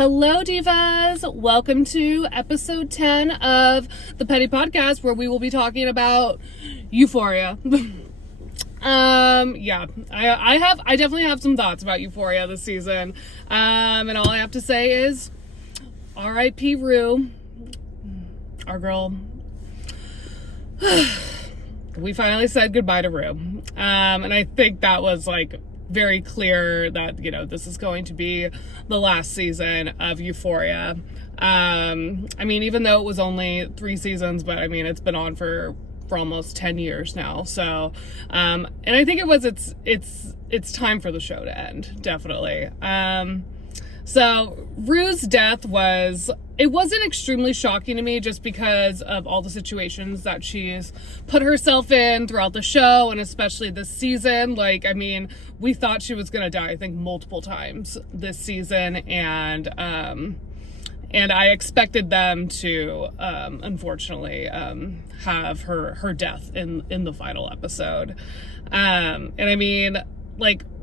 Hello, divas. Welcome to episode 10 of the Petty Podcast, where we will be talking about Euphoria. I definitely have some thoughts about Euphoria this season. And all I have to say is R.I.P. Rue. Our girl. We finally said goodbye to Rue. And I think that was very clear that, this is going to be the last season of Euphoria. Even though it was only 3 seasons, but it's been on for almost 10 years now. So, and I think it's time for the show to end, definitely. So Rue's death wasn't extremely shocking to me just because of all the situations that she's put herself in throughout the show, and especially this season. We thought she was going to die, I think, multiple times this season, and I expected them to, unfortunately, have her death in the final episode.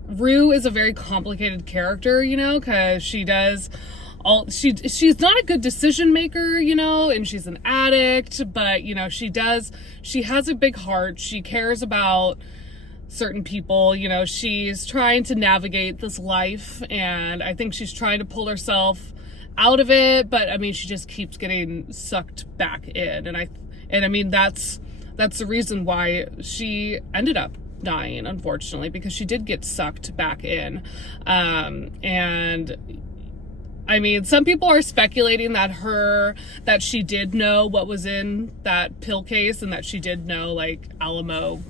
Rue is a very complicated character, because she's not a good decision maker, and she's an addict, but, she has a big heart. She cares about certain people, she's trying to navigate this life, and I think she's trying to pull herself out of it, but she just keeps getting sucked back in, and that's the reason why she ended up dying, unfortunately, because she did get sucked back in. Some people are speculating that she did know what was in that pill case, and that she did know Alamo,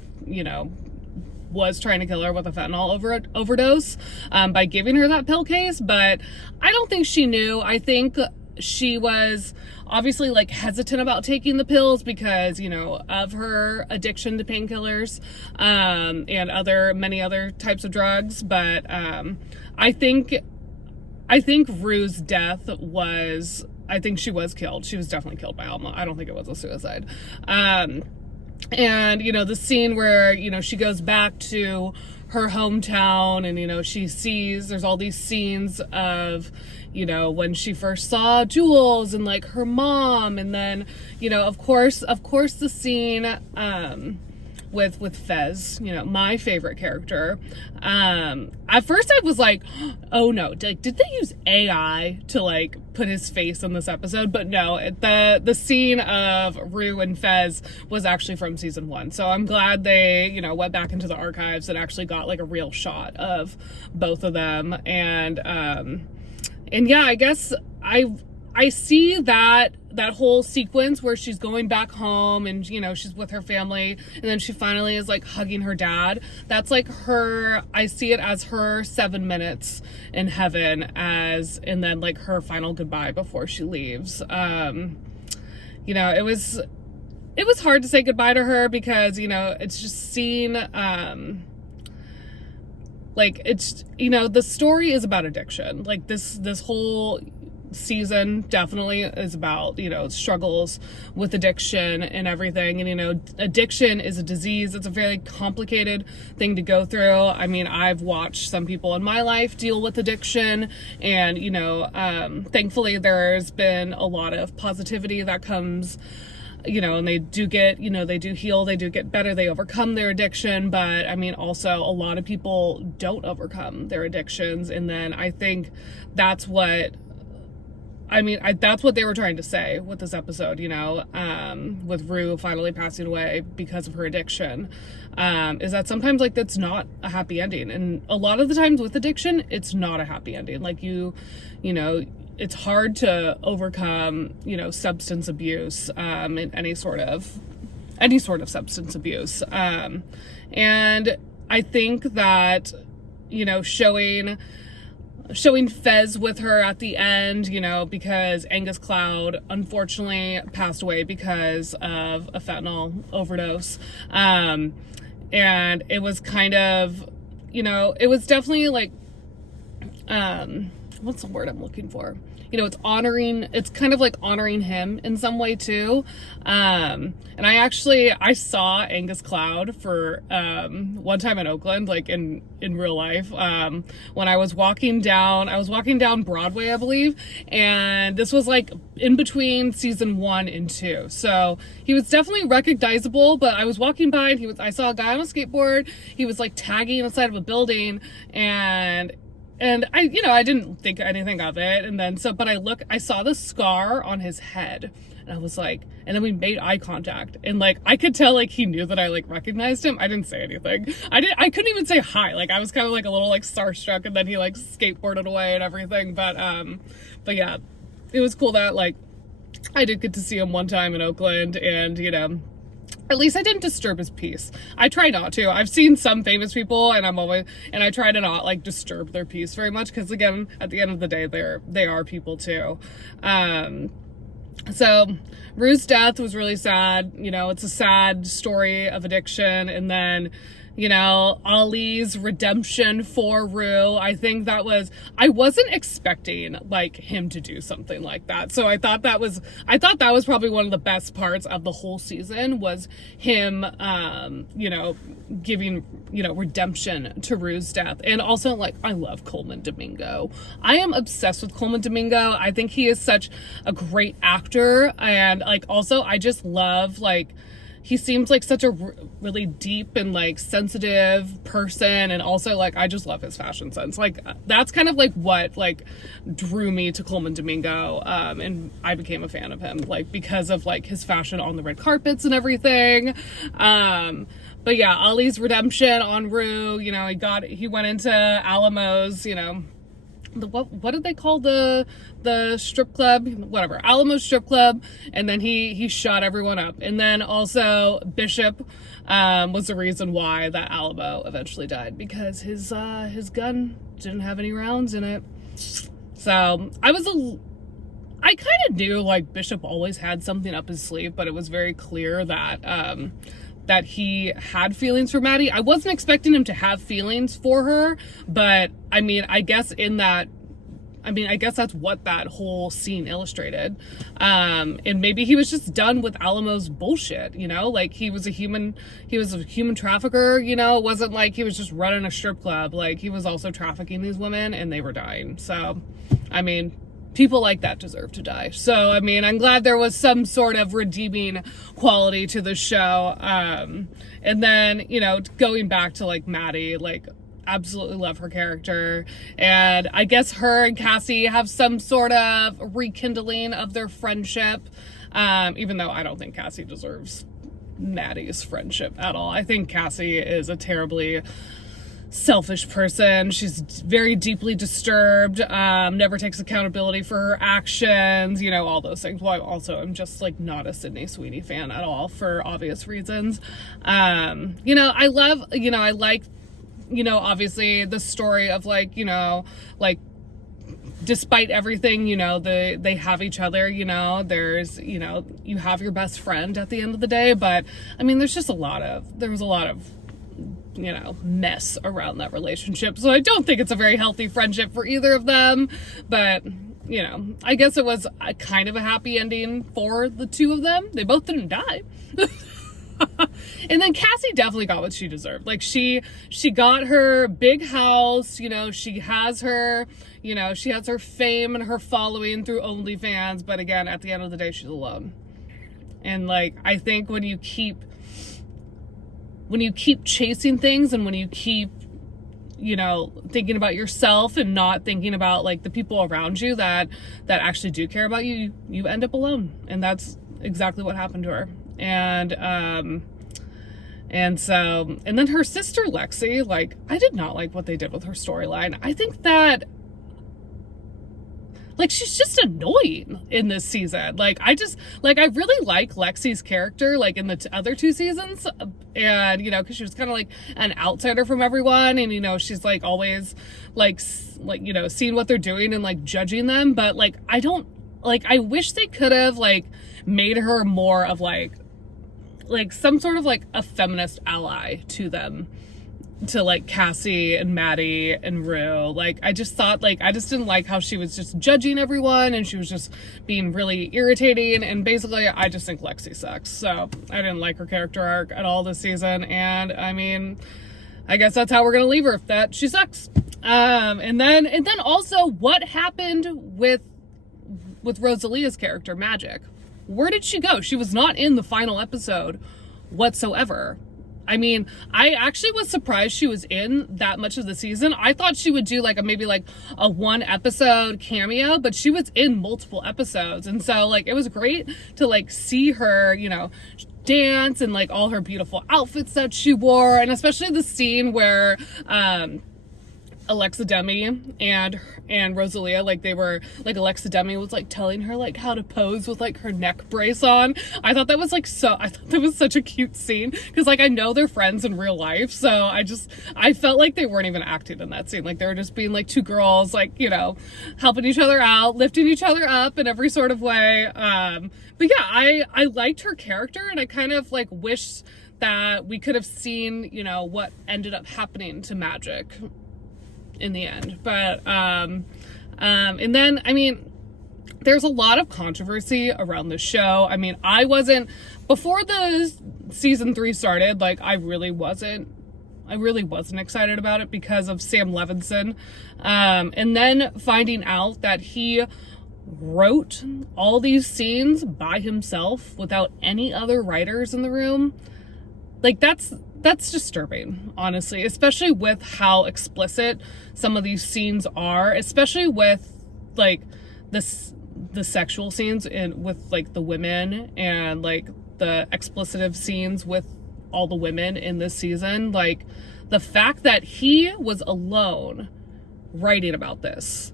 was trying to kill her with a fentanyl overdose by giving her that pill case, but I don't think she knew. I think she was obviously hesitant about taking the pills because, of her addiction to painkillers, and many other types of drugs. But, I think Rue's death I think she was killed. She was definitely killed by Alma. I don't think it was a suicide. And, the scene where, she goes back to her hometown and, she sees, there's all these scenes of, when she first saw Jules and her mom, and then, of course the scene, with Fez, my favorite character. At first I was like, oh no, did they use AI to put his face in this episode? But no, the scene of Rue and Fez was actually from season 1. So I'm glad they, went back into the archives and actually got a real shot of both of them. And yeah, I guess I see that whole sequence where she's going back home and, she's with her family, and then she finally is hugging her dad. That's I see it as her 7 minutes in heaven, and then her final goodbye before she leaves. It was hard to say goodbye to her because, it's just seen, the story is about addiction. This whole season definitely is about, struggles with addiction and everything. And, addiction is a disease. It's a very complicated thing to go through. I've watched some people in my life deal with addiction, and, thankfully there's been a lot of positivity that comes, and they do get, they do heal, they do get better, they overcome their addiction. But also a lot of people don't overcome their addictions. And then I think that's what that's what they were trying to say with this episode, with Rue finally passing away because of her addiction, is that sometimes that's not a happy ending. And a lot of the times with addiction, it's not a happy ending. It's hard to overcome, substance abuse, and any sort of substance abuse. And I think that, showing Fez with her at the end, because Angus Cloud unfortunately passed away because of a fentanyl overdose. And it was kind of, it was definitely what's the word I'm looking for? you know, it's kind of like honoring him in some way too. And I saw Angus Cloud for one time in Oakland, like in real life, when I was walking down Broadway, I believe, and this was like in between season 1 and 2. So he was definitely recognizable, but I was walking by and I saw a guy on a skateboard. He was like tagging inside of a building, and I, you know, I didn't think anything of it. And then, but I saw the scar on his head, and I was like, and then we made eye contact, and like, I could tell like he knew that I like recognized him. I didn't say anything. I couldn't even say hi. Like, I was kind of like a little like starstruck, and then he like skateboarded away and everything. But yeah, it was cool that like I did get to see him one time in Oakland, and you know, at least I didn't disturb his peace. I try not to. I've seen some famous people, and I try to not like disturb their peace very much, because again, at the end of the day, they are people too. So Rue's death was really sad. You know, it's a sad story of addiction. And then, you know, Ali's redemption for Rue. I wasn't expecting like him to do something like that. So I thought that was probably one of the best parts of the whole season, was him, you know, giving, you know, redemption to Rue's death. And also, like, I love Coleman Domingo. I am obsessed with Coleman Domingo. I think he is such a great actor. And like, also, I just love, like, he seems like such a really deep and like sensitive person. And also, like, I just love his fashion sense. Like, that's kind of like what like drew me to Coleman Domingo. And I became a fan of him, like, because of like his fashion on the red carpets and everything. But yeah, Ali's redemption on Rue, you know, he went into Alamo's, you know, what did they call the strip club? Whatever, Alamo strip club. And then he shot everyone up. And then also Bishop was the reason why that Alamo eventually died, because his gun didn't have any rounds in it. So I kind of knew like Bishop always had something up his sleeve, but it was very clear that he had feelings for Maddie. I wasn't expecting him to have feelings for her, but I mean, I guess that's what that whole scene illustrated. And maybe he was just done with Alamo's bullshit, you know, like he was a human trafficker, you know. It wasn't like he was just running a strip club. Like, he was also trafficking these women, and they were dying. So, I mean, people like that deserve to die. So, I mean, I'm glad there was some sort of redeeming quality to the show. And then, you know, going back to like Maddie, like, absolutely love her character. And I guess her and Cassie have some sort of rekindling of their friendship. Even though I don't think Cassie deserves Maddie's friendship at all. I think Cassie is a terribly selfish person. She's very deeply disturbed, never takes accountability for her actions, you know, all those things. Well, I'm just like not a Sydney Sweeney fan at all, for obvious reasons. You know, I like, you know, obviously the story of like, you know, like, despite everything, you know, they have each other, you know, there's, you know, you have your best friend at the end of the day. But I mean, there was a lot of, you know, mess around that relationship. So I don't think it's a very healthy friendship for either of them. But, you know, I guess it was a kind of a happy ending for the two of them. They both didn't die. And then Cassie definitely got what she deserved. Like, she got her big house, you know, she has her fame and her following through OnlyFans. But again, at the end of the day, she's alone. And like, I think when you keep chasing things, and when you keep, you know, thinking about yourself and not thinking about like the people around you that actually do care about you, you end up alone. And that's exactly what happened to her. And then her sister Lexi, like, I did not like what they did with her storyline. I think that, like, she's just annoying in this season. Like, I really like Lexi's character, like, in the other two seasons. And, you know, because she was kind of like an outsider from everyone. And, you know, she's like always like, you know, seeing what they're doing and like judging them. But like, I wish they could have like made her more of like some sort of like a feminist ally to them. like Cassie and Maddie and Rue. Like, I just thought, like, I just didn't like how she was just judging everyone, and she was just being really irritating, and basically I just think Lexi sucks. So I didn't like her character arc at all this season, and I mean, I guess that's how we're gonna leave her, that she sucks. And then also, what happened with Rosalia's character, Magic? Where did she go? She was not in the final episode whatsoever. I mean, I actually was surprised she was in that much of the season. I thought she would do like maybe a 1 episode cameo, but she was in multiple episodes. And so like, it was great to like see her, you know, dance and like all her beautiful outfits that she wore. And especially the scene where, Alexa Demi and Rosalia, like they were like, Alexa Demi was like telling her like how to pose with like her neck brace on. I thought that was such a cute scene, because like I know they're friends in real life, so I felt like they weren't even acting in that scene. Like they were just being like 2 girls, like, you know, helping each other out, lifting each other up in every sort of way. But yeah, I liked her character, and I kind of like wish that we could have seen, you know, what ended up happening to Magic in the end. But and then, I mean, there's a lot of controversy around the show. I mean, I wasn't, before the season 3 started, like I really wasn't excited about it because of Sam Levinson. And then finding out that he wrote all these scenes by himself without any other writers in the room, like that's disturbing, honestly, especially with how explicit some of these scenes are, especially with like the sexual scenes with like the women, and like the explicitive scenes with all the women in this season. Like the fact that he was alone writing about this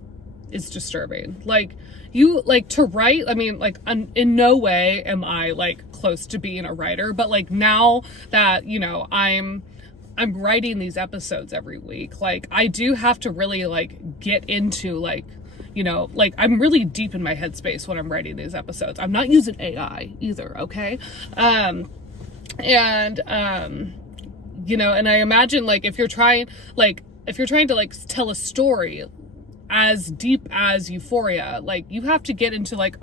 is disturbing. Like, you like to write, I mean, like in no way am I like close to being a writer, but like now that, you know, I'm writing these episodes every week, like I do have to really like get into like, you know, like I'm really deep in my headspace when I'm writing these episodes. I'm not using AI either, okay? You know, and I imagine like if you're trying to like tell a story as deep as Euphoria, like you have to get into like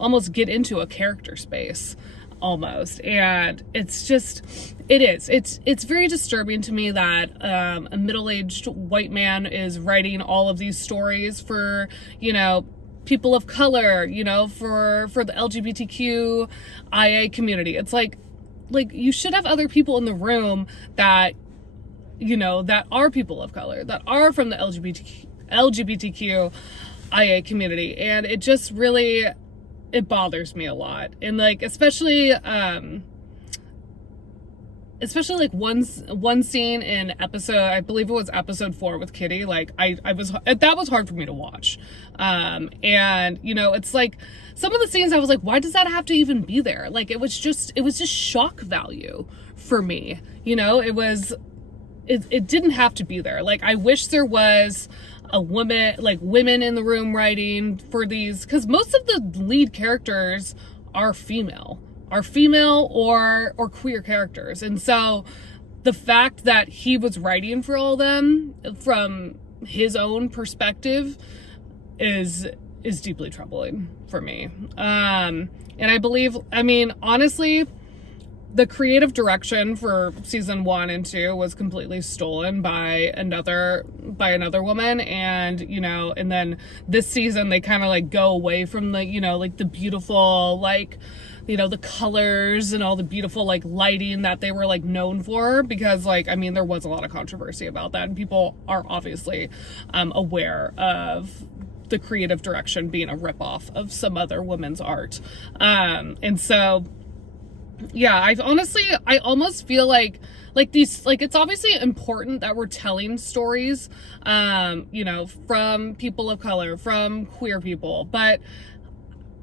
almost get into a character space almost. And it's very disturbing to me that a middle-aged white man is writing all of these stories for, you know, people of color, you know, for the LGBTQIA community. It's like you should have other people in the room that, you know, that are people of color, that are from the LGBTQIA community. And it just really, it bothers me a lot. And like, especially like one scene in episode, I believe it was episode 4 with Kitty, like that was hard for me to watch. And you know, it's like some of the scenes I was like, why does that have to even be there? Like it was just shock value for me. You know, it didn't have to be there. Like I wish there was a woman, like women in the room writing for these, because most of the lead characters are female or queer characters. And so the fact that he was writing for all of them from his own perspective is deeply troubling for me. And I believe, I mean, honestly, the creative direction for season 1 and 2 was completely stolen by another woman. And, you know, and then this season they kind of like go away from the, you know, like the beautiful, like, you know, the colors and all the beautiful like lighting that they were like known for, because like, I mean, there was a lot of controversy about that, and people are obviously aware of the creative direction being a ripoff of some other woman's art. And so yeah, I almost feel like these, like it's obviously important that we're telling stories, you know, from people of color, from queer people, but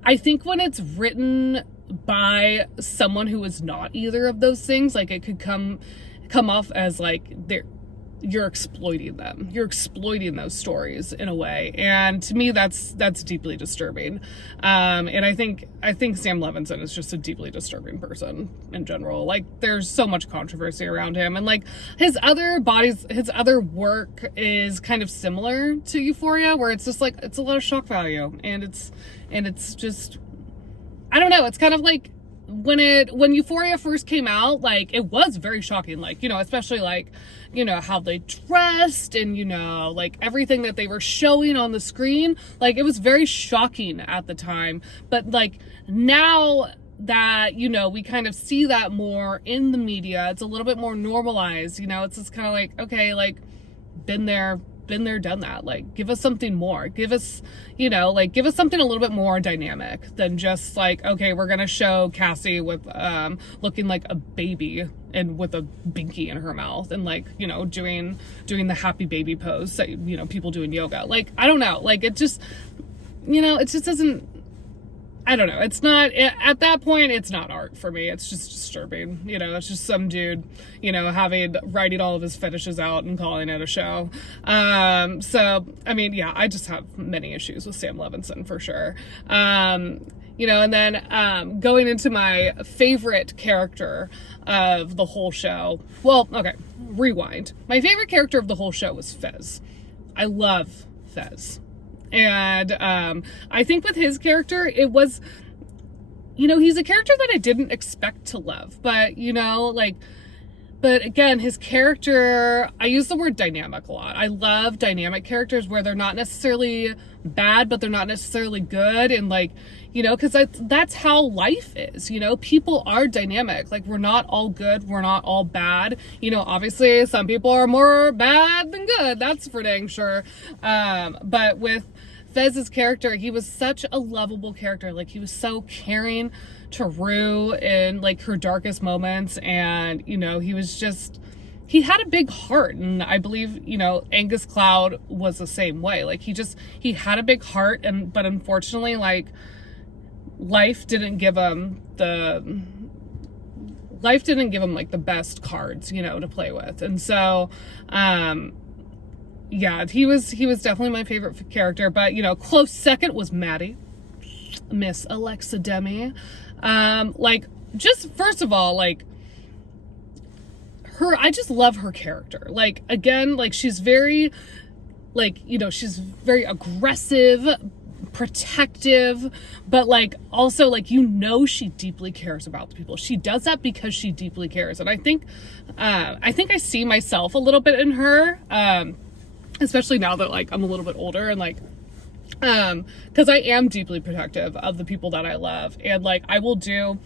I think when it's written by someone who is not either of those things, like it could come off as like you're exploiting them. You're exploiting those stories in a way. And to me, that's deeply disturbing. And I think Sam Levinson is just a deeply disturbing person in general. Like, there's so much controversy around him, and like his other work is kind of similar to Euphoria, where it's just like, it's a lot of shock value, and it's just, I don't know. It's kind of like when Euphoria first came out, like, it was very shocking, like, you know, especially like, you know, how they dressed and, you know, like everything that they were showing on the screen, like, it was very shocking at the time. But like now that, you know, we kind of see that more in the media, it's a little bit more normalized, you know, it's just kind of like, okay, like, been there, done that. Like, give us something more. Give us, you know, like, give us something a little bit more dynamic than just like, okay, we're gonna show Cassie with looking like a baby and with a binky in her mouth, and like, you know, doing the happy baby pose that, you know, people do in yoga. Like, I don't know, like, it just, you know, it just doesn't, I don't know. It's not, at that point, it's not art for me. It's just disturbing. You know, it's just some dude, you know, writing all of his fetishes out and calling it a show. So, I mean, yeah, I just have many issues with Sam Levinson for sure. You know, and then going into my favorite character of the whole show. Well, okay, rewind. My favorite character of the whole show was Fez. I love Fez. And I think with his character, it was, you know, he's a character that I didn't expect to love. But, you know, like, but again, his character, I use the word dynamic a lot. I love dynamic characters where they're not necessarily bad, but they're not necessarily good. And like, you know, because that's how life is, you know, people are dynamic. Like, we're not all good, we're not all bad. You know, obviously some people are more bad than good, that's for dang sure. But with Fez's character, he was such a lovable character. Like, he was so caring to Rue in like her darkest moments, and you know, he had a big heart. And I believe, you know, Angus Cloud was the same way. Like, he had a big heart, but unfortunately, like, life didn't give him like the best cards, you know, to play with. And so yeah, he was definitely my favorite character. But, you know, close second was Maddie, Miss Alexa Demi. Like, just first of all, like, I just love her character. Like, again, like, she's very, like, you know, she's very aggressive, protective, but like, also, like, you know, she deeply cares about the people. She does that because she deeply cares. And I think I see myself a little bit in her, especially now that, like, I'm a little bit older, and like, because I am deeply protective of the people that I love, and like, I will do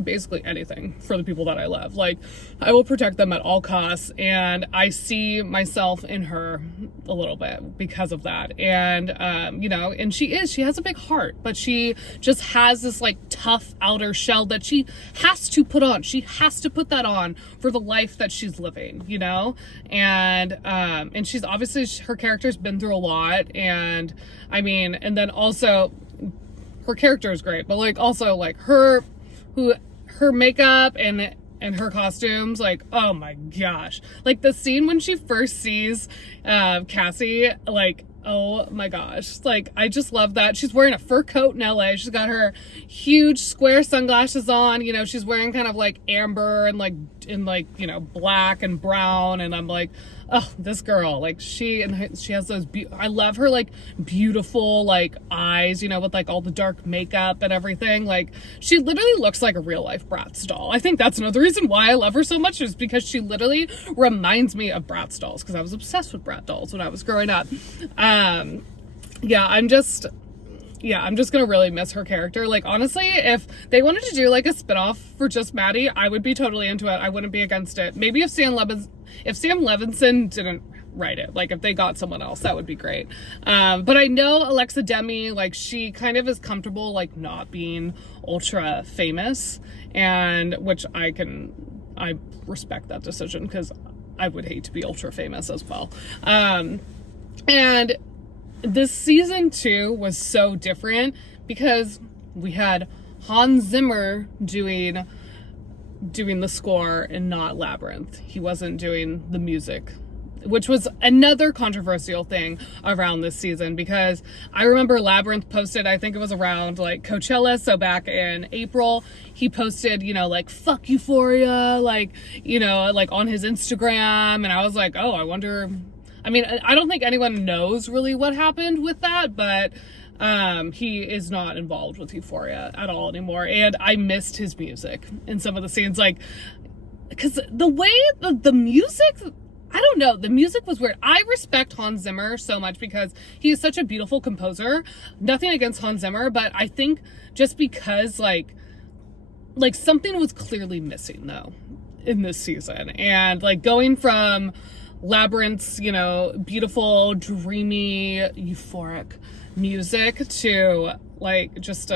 basically anything for the people that I love. Like, I will protect them at all costs, and I see myself in her a little bit because of that. And, you know, and she has a big heart, but she just has this like tough outer shell that she has to put on. She has to put that on for the life that she's living, you know? And she's obviously, her character's been through a lot. And I mean, and then also her character is great, but like, also like her makeup and her costumes, like, oh my gosh. Like, the scene when she first sees Cassie, like, oh my gosh. Like, I just love that. She's wearing a fur coat in LA. She's got her huge square sunglasses on. You know, she's wearing kind of like amber and like, you know, black and brown. And I'm like, oh, this girl, like, she has those, I love her, like, beautiful, like, eyes, you know, with like all the dark makeup and everything. Like, she literally looks like a real life Bratz doll. I think that's another reason why I love her so much, is because she literally reminds me of Bratz dolls, because I was obsessed with Bratz dolls when I was growing up. Yeah, I'm just gonna really miss her character. Like, honestly, if they wanted to do like a spinoff for just Maddie, I would be totally into it. I wouldn't be against it. Maybe if Sam Levinson didn't write it, like, if they got someone else, that would be great. But I know Alexa Demi, like, she kind of is comfortable, like, not being ultra famous, and which I respect that decision, because I would hate to be ultra famous as well. And this season 2 was so different because we had Hans Zimmer doing doing the score and not Labyrinth. He wasn't doing the music, which was another controversial thing around this season, because I remember Labyrinth posted, I think it was around like Coachella, so back in April, he posted, you know, like, fuck Euphoria, like, you know, like on his Instagram, and I was like, oh, I wonder, I mean, I don't think anyone knows really what happened with that, but he is not involved with Euphoria at all anymore, and I missed his music in some of the scenes, like, because the way the music, I don't know, the music was weird. I respect Hans Zimmer so much because he is such a beautiful composer. Nothing against Hans Zimmer, but I think just because like something was clearly missing though in this season, and like going from Labyrinth's, you know, beautiful, dreamy, euphoric music to like just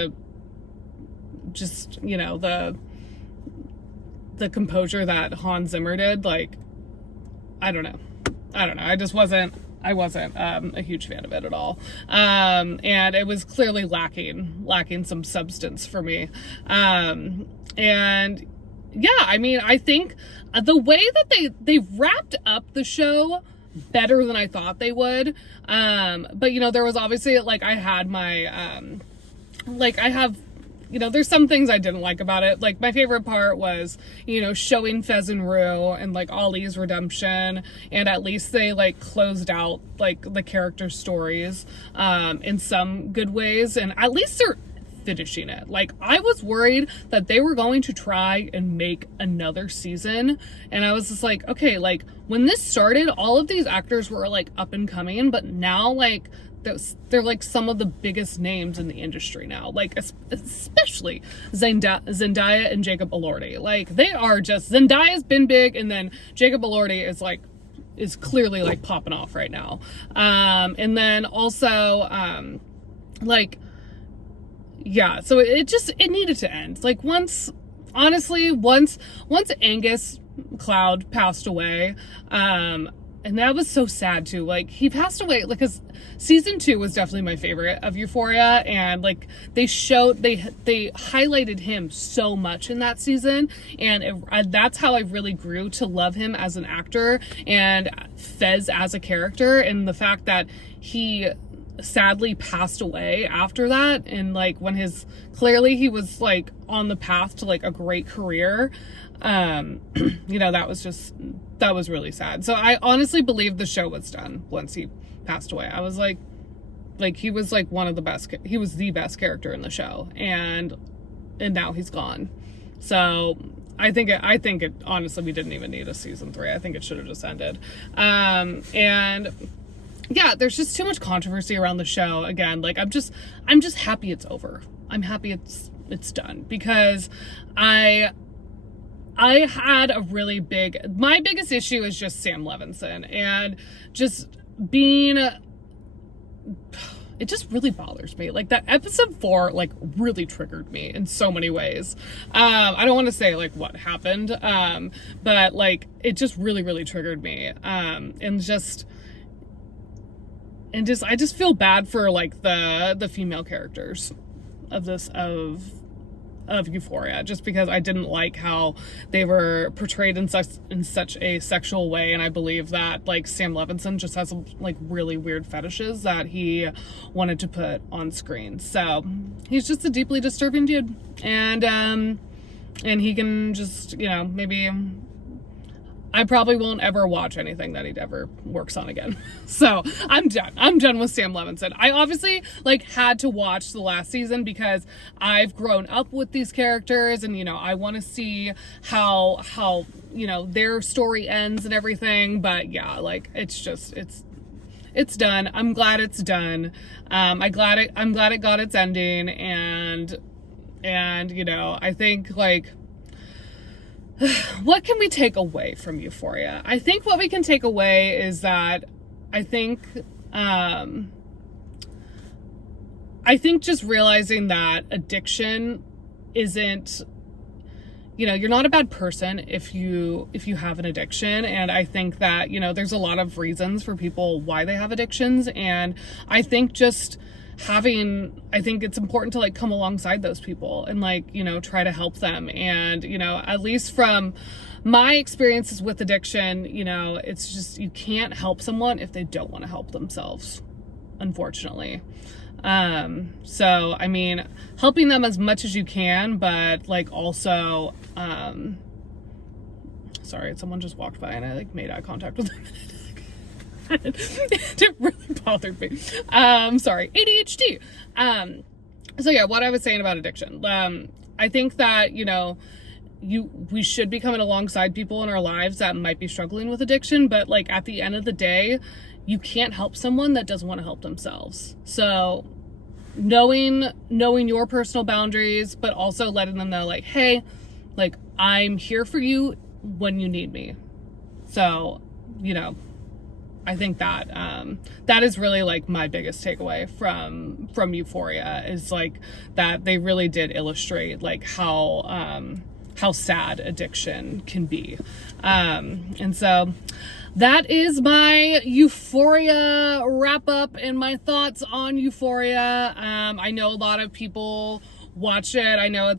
you know, the composure that Hans Zimmer did, like, I don't know. I wasn't a huge fan of it at all. And it was clearly lacking some substance for me. And yeah, I mean, I think the way that they wrapped up the show better than I thought they would. But you know, there was obviously like, I had my, you know, there's some things I didn't like about it. Like, my favorite part was, you know, showing Fez and Rue and like Ollie's redemption, and at least they like closed out like the character stories in some good ways, and at least they're finishing it. Like, I was worried that they were going to try and make another season, and I was just like, okay, like when this started, all of these actors were like up and coming, but now like they're like some of the biggest names in the industry now, like especially Zendaya and Jacob Elordi. Like, they are just, Zendaya's been big, and then Jacob Elordi is clearly like popping off right now. And then also like, yeah, so it needed to end. Like, once Angus Cloud passed away, and that was so sad too. Like, he passed away, like, cause season 2 was definitely my favorite of Euphoria, and like they highlighted him so much in that season, and that's how I really grew to love him as an actor and Fez as a character. And the fact that he sadly passed away after that, and like when clearly he was like on the path to like a great career, you know, that was really sad. So I honestly believe the show was done once he passed away. I was like he was like he was the best character in the show, and now he's gone. So I think it honestly, we didn't even need a season 3. I think it should have just ended. And yeah, there's just too much controversy around the show. Again, like, I'm just happy it's over. I'm happy it's done, because I had a really my biggest issue is just Sam Levinson, and just being, it just really bothers me. Like, that episode 4, like, really triggered me in so many ways. I don't want to say like what happened, but like, it just really, really triggered me. And I just feel bad for like the female characters of Euphoria, just because I didn't like how they were portrayed in such a sexual way. And I believe that like Sam Levinson just has like really weird fetishes that he wanted to put on screen. So he's just a deeply disturbing dude, and he can just, you know, maybe I probably won't ever watch anything that he ever works on again. So I'm done with Sam Levinson. I obviously like had to watch the last season because I've grown up with these characters, and, you know, I want to see how, you know, their story ends and everything. But yeah, like, it's done. I'm glad it's done. I'm glad it got its ending, and, you know, I think like, what can we take away from Euphoria? I think what we can take away is that I think just realizing that addiction isn't, you know, you're not a bad person if you have an addiction. And I think that, you know, there's a lot of reasons for people why they have addictions. And I think just I think it's important to like come alongside those people and like, you know, try to help them. And, you know, at least from my experiences with addiction, you know, it's just, you can't help someone if they don't want to help themselves, unfortunately. So, I mean, helping them as much as you can, but like also, sorry, someone just walked by and I like made eye contact with them. It really bothered me. Sorry, ADHD. So yeah, what I was saying about addiction. I think that, you know, we should be coming alongside people in our lives that might be struggling with addiction, but like at the end of the day, you can't help someone that doesn't want to help themselves. So knowing your personal boundaries, but also letting them know like, hey, like I'm here for you when you need me. So, you know, I think that that is really like my biggest takeaway from Euphoria, is like that they really did illustrate like how sad addiction can be. And so that is my Euphoria wrap up and my thoughts on Euphoria. I know a lot of people watch it. I know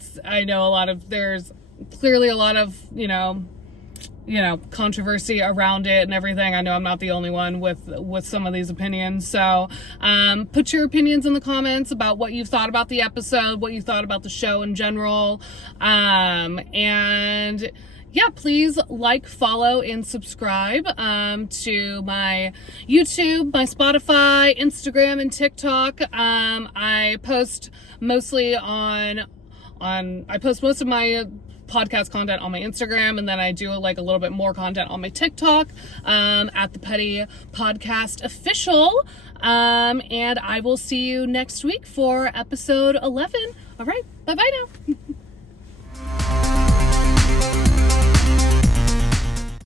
there's clearly a lot of, you know, controversy around it and everything. I know I'm not the only one with some of these opinions. So, put your opinions in the comments about what you thought about the episode, what you thought about the show in general. And yeah, please like, follow, and subscribe, to my YouTube, my Spotify, Instagram, and TikTok. I post most of my podcast content on my Instagram, and then I do like a little bit more content on my TikTok, at the Petty Podcast Official. And I will see you next week for episode 11. All right, bye-bye now.